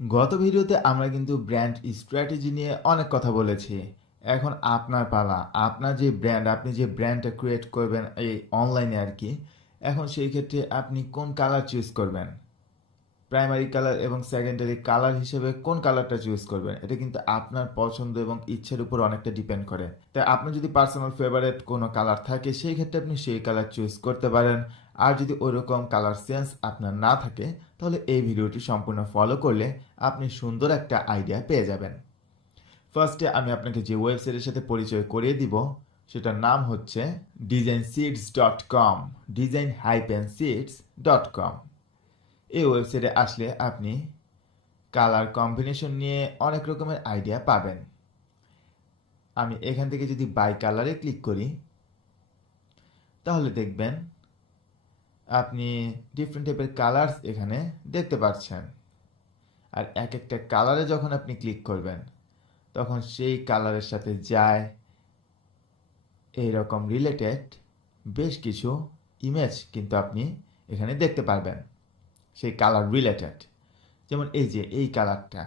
গত ভিডিওতে আমরা কিন্তু ব্র্যান্ড স্ট্র্যাটেজি নিয়ে অনেক কথা বলেছি। এখন আপনার পালা। আপনার যে ব্র্যান্ড, আপনি যে ব্র্যান্ডটা ক্রিয়েট করবেন এই অনলাইনে আর কি, এখন সেই ক্ষেত্রে আপনি কোন কালার চুজ করবেন, প্রাইমারি কালার এবং সেকেন্ডারি কালার হিসেবে কোন কালারটা চুজ করবেন, এটা কিন্তু আপনার পছন্দ এবং ইচ্ছের উপর অনেকটা ডিপেন্ড করে। তাই আপনার যদি পার্সোনাল ফেভারিট কোনো কালার থাকে সেই ক্ষেত্রে আপনি সেই কালার চুজ করতে পারেন। আর যদি ওইরকম কালার সেন্স আপনার না থাকে তাহলে এই ভিডিওটি সম্পূর্ণ ফলো করলে আপনি সুন্দর একটা আইডিয়া পেয়ে যাবেন। ফার্স্টে আমি আপনাকে যে ওয়েবসাইটের সাথে পরিচয় করিয়ে দিব সেটার নাম হচ্ছে designseeds.com, design-seeds.com। এই ওয়েবসাইটে আসলে আপনি কালার কম্বিনেশন নিয়ে অনেক রকমের আইডিয়া পাবেন। আমি এখান থেকে যদি বাই কালারে ক্লিক করি তাহলে দেখবেন আপনি ডিফারেন্ট টাইপের কালার্স এখানে দেখতে পাচ্ছেন। আর এক একটা কালারে যখন আপনি ক্লিক করবেন তখন সেই কালারের সাথে যায় এইরকম রিলেটেড বেশ কিছু ইমেজ কিন্তু আপনি এখানে দেখতে পারবেন সেই কালার রিলেটেড। যেমন এই যে এই কালারটা,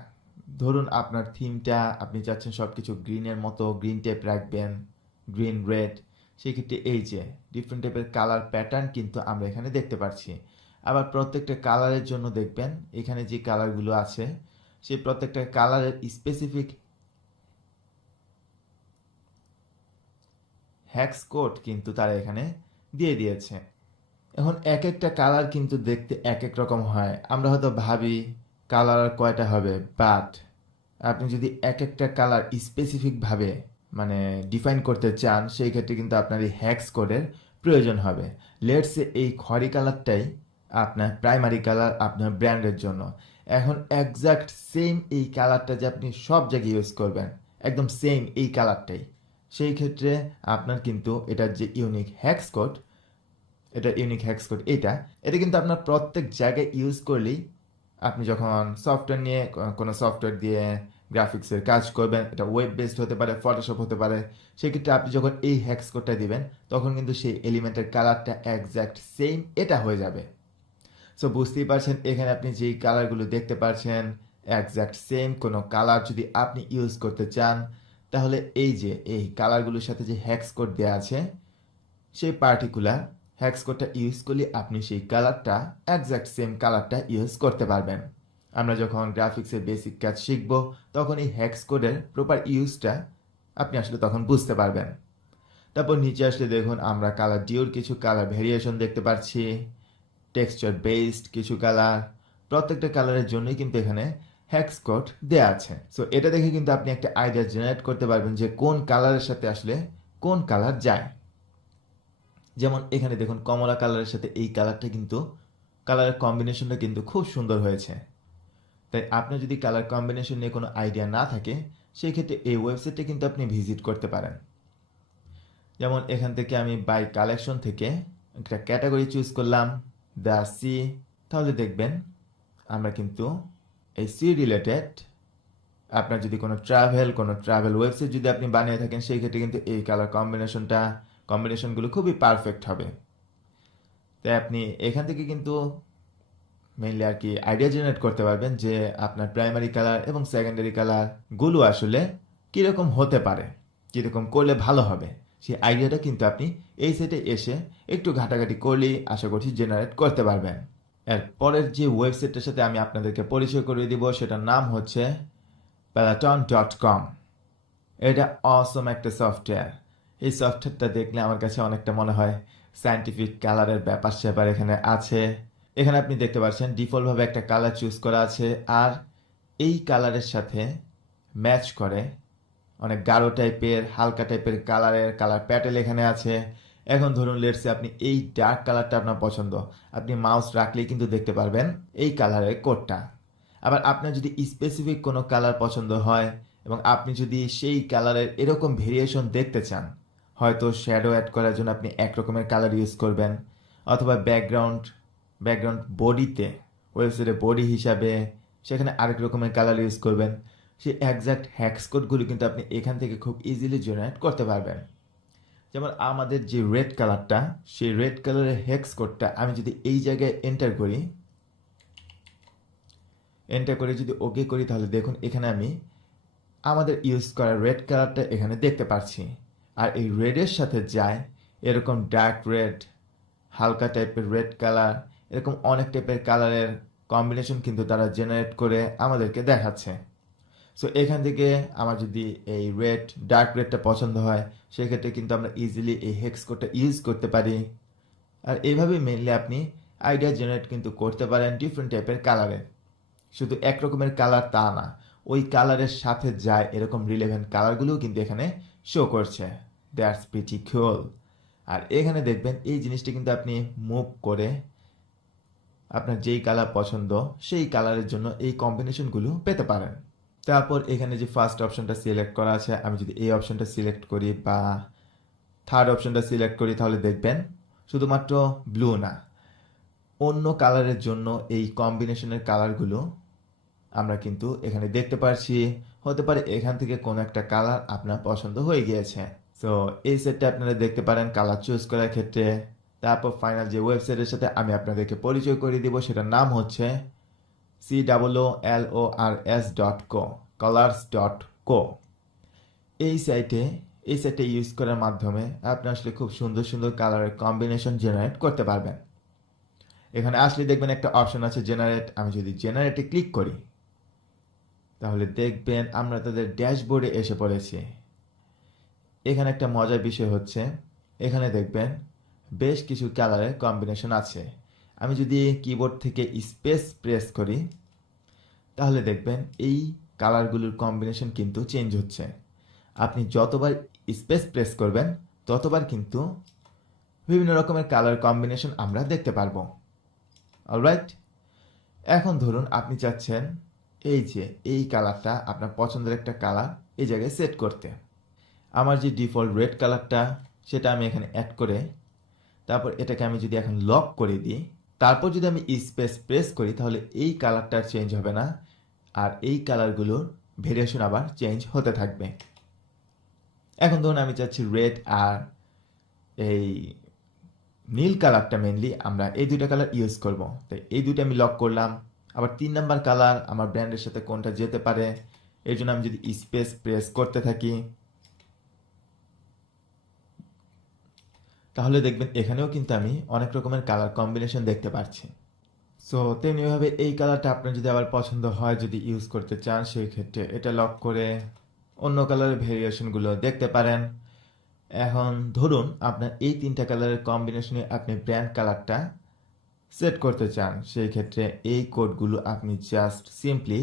ধরুন আপনার থিমটা আপনি চাচ্ছেন সব কিছু গ্রিনের মতো, গ্রিন টাইপ রাখবেন, গ্রিন রেড, সেক্ষেত্রে এই যে ডিফারেন্ট টাইপের কালার প্যাটার্ন কিন্তু আমরা এখানে দেখতে পাচ্ছি। আবার প্রত্যেকটা কালারের জন্য দেখবেন এখানে যে কালারগুলো আছে সেই প্রত্যেকটা কালারের স্পেসিফিক হ্যাক্স কোড কিন্তু তারা এখানে দিয়ে দিয়েছে। এখন এক একটা কালার কিন্তু দেখতে এক এক রকম হয়। আমরা হয়তো ভাবি কালার আর কয়টা হবে, বাট আপনি যদি এক একটা কালার স্পেসিফিকভাবে মানে ডিফাইন করতে চান সেই ক্ষেত্রে কিন্তু আপনার এই হ্যাক্স কোডের প্রয়োজন হবে। লেটসে এই খয়েরি কালারটাই আপনার প্রাইমারি কালার আপনার ব্র্যান্ডের জন্য। এখন একজাক্ট সেম এই কালারটা যে আপনি সব জায়গায় ইউজ করবেন, একদম সেম এই কালারটাই, সেই ক্ষেত্রে আপনার কিন্তু এটার যে ইউনিক হ্যাক্স কোড, এটা এটা কিন্তু আপনার প্রত্যেক জায়গায় ইউজ করলেই আপনি যখন সফটওয়্যার নিয়ে কোনো সফটওয়্যার দিয়ে গ্রাফিক্সের কাজ করবেন, এটা ওয়েব বেসড হতে পারে, ফটোশপ হতে পারে, সেক্ষেত্রে আপনি যখন এই হ্যাক্স কোডটা দিবেন তখন কিন্তু সেই এলিমেন্টের কালারটা একজ্যাক্ট সেম এটা হয়ে যাবে। সো বুঝতেই পারছেন এখানে আপনি যেই কালারগুলো দেখতে পাচ্ছেন একজ্যাক্ট সেম কোনো কালার যদি আপনি ইউজ করতে চান তাহলে এই যে এই কালারগুলোর সাথে যে হ্যাক্স কোড দেওয়া আছে সেই পার্টিকুলার হ্যাক্স কোডটা ইউজ করলে আপনি সেই কালারটা একজ্যাক্ট সেম কালারটা ইউজ করতে পারবেন। আমরা যখন গ্রাফিক্সের বেসিক কাজ শিখব তখন এই হ্যাক্স কোডের প্রপার ইউজটা আপনি আসলে তখন বুঝতে পারবেন। তারপর নিচে আসলে দেখুন আমরা কালার ডিওর কিছু কালার ভেরিয়েশন দেখতে পাচ্ছি, টেক্সচার বেসড কিছু কালার, প্রত্যেকটা কালারের জন্যই কিন্তু এখানে হ্যাক্স কোড দেওয়া আছে। সো এটা দেখে কিন্তু আপনি একটা আইডিয়া জেনারেট করতে পারবেন যে কোন কালারের সাথে আসলে কোন কালার যায়। যেমন এখানে দেখুন কমলা কালারের সাথে এই কালারটা কিন্তু কালারের কম্বিনেশনটা কিন্তু খুব সুন্দর হয়েছে। তাই আপনার যদি কালার কম্বিনেশন নিয়ে কোনো আইডিয়া না থাকে সেই ক্ষেত্রে এই ওয়েবসাইটে কিন্তু আপনি ভিজিট করতে পারেন। যেমন এখান থেকে আমি বাই কালেকশন থেকে একটা ক্যাটাগরি চুজ করলাম, দ্য সি। তাহলে দেখবেন আমরা কিন্তু এই সি রিলেটেড আপনার যদি কোনো ট্রাভেল ওয়েবসাইট যদি আপনি বানিয়ে থাকেন সেই ক্ষেত্রে কিন্তু এই কালার কম্বিনেশনগুলো খুবই পারফেক্ট হবে। তাই আপনি এখান থেকে কিন্তু মেইনলি আর কি আইডিয়া জেনারেট করতে পারবেন যে আপনার প্রাইমারি কালার এবং সেকেন্ডারি কালারগুলো আসলে কীরকম হতে পারে, কীরকম করলে ভালো হবে, সেই আইডিয়াটা কিন্তু আপনি এই সেটে এসে একটু ঘাটাঘাটি করলেই আশা করছি জেনারেট করতে পারবেন। এর পরের যে ওয়েবসাইটটার সাথে আমি আপনাদেরকে পরিচয় করিয়ে দিব সেটার নাম হচ্ছে peloton.com। এটা অসম একটা সফটওয়্যার। এই সফটওয়্যারটা দেখলে আমার কাছে অনেকটা মনে হয় সায়েন্টিফিক কালারের ব্যাপার স্যাপার এখানে আছে। এখানে আপনি দেখতে পাচ্ছেন ডিফল্টভাবে একটা কালার চুজ করা আছে আর এই কালারের সাথে ম্যাচ করে অনেক গাঢ় টাইপের হালকা টাইপের কালার প্যাটেল এখানে আছে। এখন ধরুন লেটসে আপনি এই ডার্ক কালারটা আপনার পছন্দ, আপনি মাউস রাখলেই কিন্তু দেখতে পারবেন এই কালারের কোডটা। আবার আপনার যদি স্পেসিফিক কোনো কালার পছন্দ হয় এবং আপনি যদি সেই কালারের এরকম ভেরিয়েশন দেখতে চান, হয়তো শ্যাডো অ্যাড করার জন্য আপনি এক রকমের কালার ইউজ করবেন, অথবা ব্যাকগ্রাউন্ড বডিতে ওয়েবসাইটে বডি হিসাবে সেখানে আরেক রকমের কালার ইউজ করবেন, সেই একজ্যাক্ট হ্যাক্স কোডগুলো কিন্তু আপনি এখান থেকে খুব ইজিলি জেনারেট করতে পারবেন। যেমন আমাদের যে রেড কালারটা, সেই রেড কালারের হ্যাক্স কোডটা আমি যদি এই জায়গায় এন্টার করি এন্টার করে যদি ওকে করি তাহলে দেখুন এখানে আমি আমাদের ইউজ করা রেড কালারটা এখানে দেখতে পাচ্ছি। আর এই রেডের সাথে যায় এরকম ডার্ক রেড, হালকা টাইপের রেড কালার, এরকম অনেক টাইপের কালারের কম্বিনেশন কিন্তু তারা জেনারেট করে আমাদেরকে দেখাচ্ছে। সো এখান থেকে আমার যদি এই রেড, ডার্ক রেডটা পছন্দ হয়, সেক্ষেত্রে কিন্তু আমরা ইজিলি এই হেক্স কোডটা ইউজ করতে পারি। আর এইভাবে মেনলি আপনি আইডিয়া জেনারেট কিন্তু করতে পারেন ডিফারেন্ট টাইপের কালারের। শুধু এক রকমের কালার তা না, ওই কালারের সাথে যায় এরকম রিলেভেন্ট কালারগুলোও কিন্তু এখানে শো করছে। দ্যাটস প্রিটি কুল। আর এখানে দেখবেন এই জিনিসটা কিন্তু আপনি মুভ করে আপনার যেই কালার পছন্দ সেই কালারের জন্য এই কম্বিনেশনগুলো পেতে পারেন। তারপর এখানে যে ফার্স্ট অপশনটা সিলেক্ট করা আছে, আমি যদি এই অপশনটা সিলেক্ট করি বা থার্ড অপশনটা সিলেক্ট করি তাহলে দেখবেন শুধুমাত্র ব্লু না, অন্য কালারের জন্য এই কম্বিনেশনের কালারগুলো আমরা কিন্তু এখানে দেখতে পারছি। হতে পারে এখান থেকে কোনো একটা কালার আপনার পছন্দ হয়ে গিয়েছে। সো এই সেটটা আপনারা দেখতে পারেন কালার চুজ করার ক্ষেত্রে। তারপর ফাইনাল যে ওয়েবসাইটের সাথে আমি আপনাদেরকে পরিচয় করিয়ে দিব সেটার নাম হচ্ছে COOLORS.co, colors.co। এই সাইটে ইউজ করার মাধ্যমে আপনি আসলে খুব সুন্দর সুন্দর কালারের কম্বিনেশন জেনারেট করতে পারবেন। এখানে আসলে দেখবেন একটা অপশন আছে জেনারেট। আমি যদি জেনারেটে ক্লিক করি তাহলে দেখবেন আমরা তাদের ড্যাশবোর্ডে এসে পড়েছি। এখানে একটা মজার বিষয় হচ্ছে এখানে দেখবেন বেশ কিছু কালারের কম্বিনেশন আছে। আমি যদি কিবোর্ড থেকে স্পেস প্রেস করি তাহলে দেখবেন এই কালারগুলোর কম্বিনেশন কিন্তু চেঞ্জ হচ্ছে। আপনি যতবার স্পেস প্রেস করবেন ততবার কিন্তু বিভিন্ন রকমের কালার কম্বিনেশন আমরা দেখতে পারবো। অলরাইট, এখন ধরুন আপনি চাচ্ছেন এই যে এই কালারটা আপনার পছন্দের একটা কালার এই জায়গায় সেট করতে। আমার যে ডিফল্ট রেড কালারটা সেটা আমি এখানে অ্যাড করে তারপর এটাকে আমি যদি এখন লক করে দিই, তারপর যদি আমি স্পেস প্রেস করি তাহলে এই কালারটা চেঞ্জ হবে না, আর এই কালারগুলোর ভেরিয়েশন আবার চেঞ্জ হতে থাকবে। এখন ধরুন আমি চাচ্ছি রেড আর এই নীল কালারটা মেনলি আমরা এই দুইটা কালার ইউজ করব, তাই এই দুইটা আমি লক করলাম। আবার 3 নাম্বার কালার আমার ব্র্যান্ডের সাথে কোনটা যেতে পারে এর জন্য আমি যদি স্পেস প্রেস করতে থাকি তাহলে দেখবেন এখানেও কিন্তু আমি অনেক রকমের কালার কম্বিনেশন দেখতে পাচ্ছি। সো তেমনিভাবে এই কালারটা আপনার যদি আবার পছন্দ হয়, যদি ইউজ করতে চান, সেই ক্ষেত্রে এটা লক করে অন্য কালারের ভেরিয়েশনগুলো দেখতে পারেন। এখন ধরুন আপনার এই 3টা কালারের কম্বিনেশনে আপনি ব্র্যান্ড কালারটা সেট করতে চান, সেই ক্ষেত্রে এই কোডগুলো আপনি জাস্ট সিম্পলি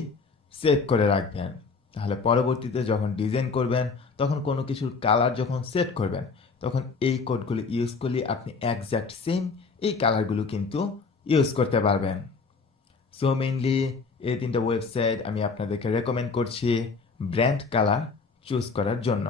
সেভ করে রাখবেন। তাহলে পরবর্তীতে যখন ডিজাইন করবেন তখন কোনো কিছুর কালার যখন সেট করবেন তখন এই কোডগুলো ইউজ করলে আপনি একজ্যাক্ট সেম এই কালারগুলো কিন্তু ইউজ করতে পারবেন। সো মেইনলি এই 3টা ওয়েবসাইট আমি আপনাদেরকে রেকমেন্ড করছি ব্র্যান্ড কালার চুজ করার জন্য।